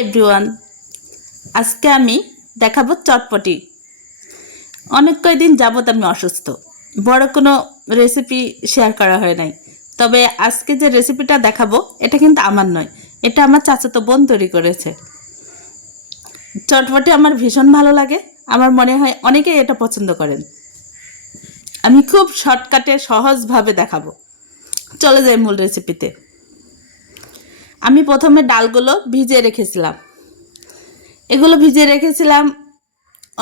Everyone আজকে আমি দেখাবো চটপটি। অনেক কয়দিন যাবত আমি অসুস্থ। বড় কোনো রেসিপি শেয়ার করা হয় নাই। তবে আজকে যে রেসিপিটা দেখাবো, এটা কিন্তু আমার নয়। এটা আমার চাচাতো বোন তৈরি করেছে। চটপটি আমার ভীষণ ভালো লাগে। আমার মনে হয় অনেকেই এটা পছন্দ করেন। আমি খুব শর্টকাটে সহজভাবে দেখাবো। চলে যাই মূল রেসিপিতে আমি প্রথমে ডালগুলো ভিজিয়ে রেখেছিলাম। এগুলো ভিজিয়ে রেখেছিলাম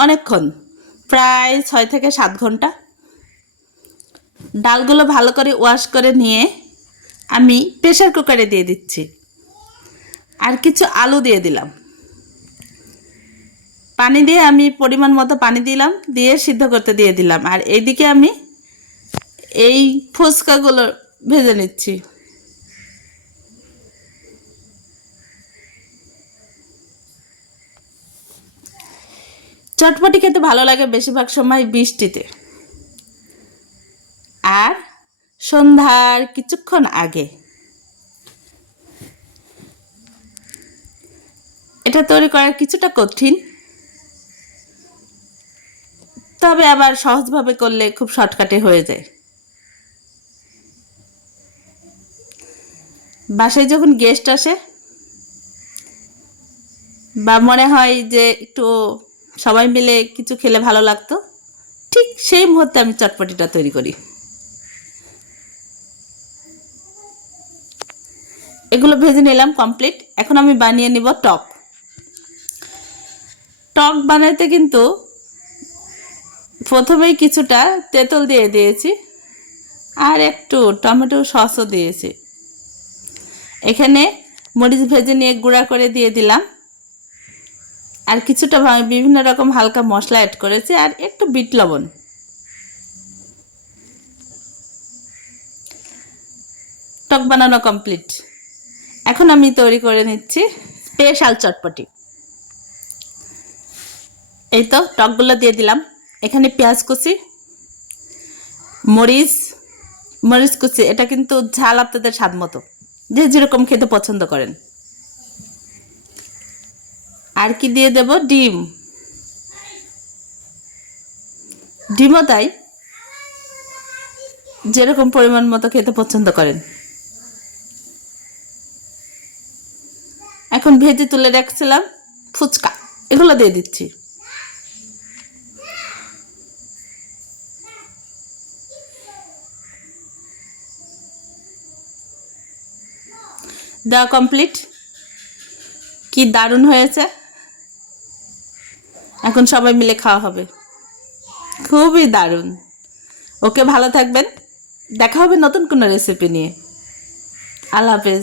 অনেকক্ষণ, প্রায় ছয় থেকে সাত ঘণ্টা। ডালগুলো ভালো করে ওয়াশ করে নিয়ে আমি প্রেশার কুকারে দিয়ে দিচ্ছি। আর কিছু আলু দিয়ে দিলাম। পানি দিয়ে আমি পরিমাণ মতো পানি দিলাম, দিয়ে সিদ্ধ করতে দিয়ে দিলাম। আর এইদিকে আমি এই ফুচকাগুলো ভেজে নিচ্ছি। চটপটি খেতে ভালো লাগে বেশিরভাগ সময় বৃষ্টিতে। আর সন্ধ্যার কিছুক্ষণ আগে। এটা তৈরি করা কিছুটা কঠিন। তবে আবার সহজভাবে করলে খুব শর্টকাটে হয়ে যায়। বাসায় যখন গেস্ট আসে, বা মনে হয় যে একটু সবাই মিলে কিছু খেলে ভালো লাগতো। ঠিক সেই মুহূর্তে আমি চটপটিটা তৈরি করি। এগুলো ভেজে নিলাম কমপ্লিট এখন আমি বানিয়ে নিব টক। টক বানাতে কিন্তু প্রথমেই কিছুটা তেঁতুল দিয়ে দিয়েছি আর একটু টমেটো সসও দিয়েছি। এখানে মরিচ ভেজে নিয়ে গুঁড়া করে দিয়ে দিলাম। আর কিছুটা বিভিন্ন রকম হালকা মশলা অ্যাড করেছি, আর একটু বিট লবণ। টক বানানো কমপ্লিট এখন আমি তৈরি করে নিচ্ছি স্পেশাল চটপটি। এই তো, টকগুলো দিয়ে দিলাম। এখানে পেঁয়াজ কুচি, মরিচ মরিচ কুচি, এটা কিন্তু ঝাল আপনাদের স্বাদ মতো। যে যেরকম খেতে পছন্দ করেন। আর কি দিয়ে দেব? ডিম। ডিমও তাই। যেরকম পরিমাণ মতো খেতে পছন্দ করেন। এখন ভেজে তুলে রাখছিলাম ফুচকা। এগুলো দিয়ে দিচ্ছি। দেওয়া কমপ্লিট। কি দারুণ হয়েছে। এখন সবাই মিলে খাওয়া হবে। খুবই দারুণ। ওকে ভালো থাকবেন। দেখা হবে নতুন কোনো রেসিপি নিয়ে। আল্লাহ হাফেজ।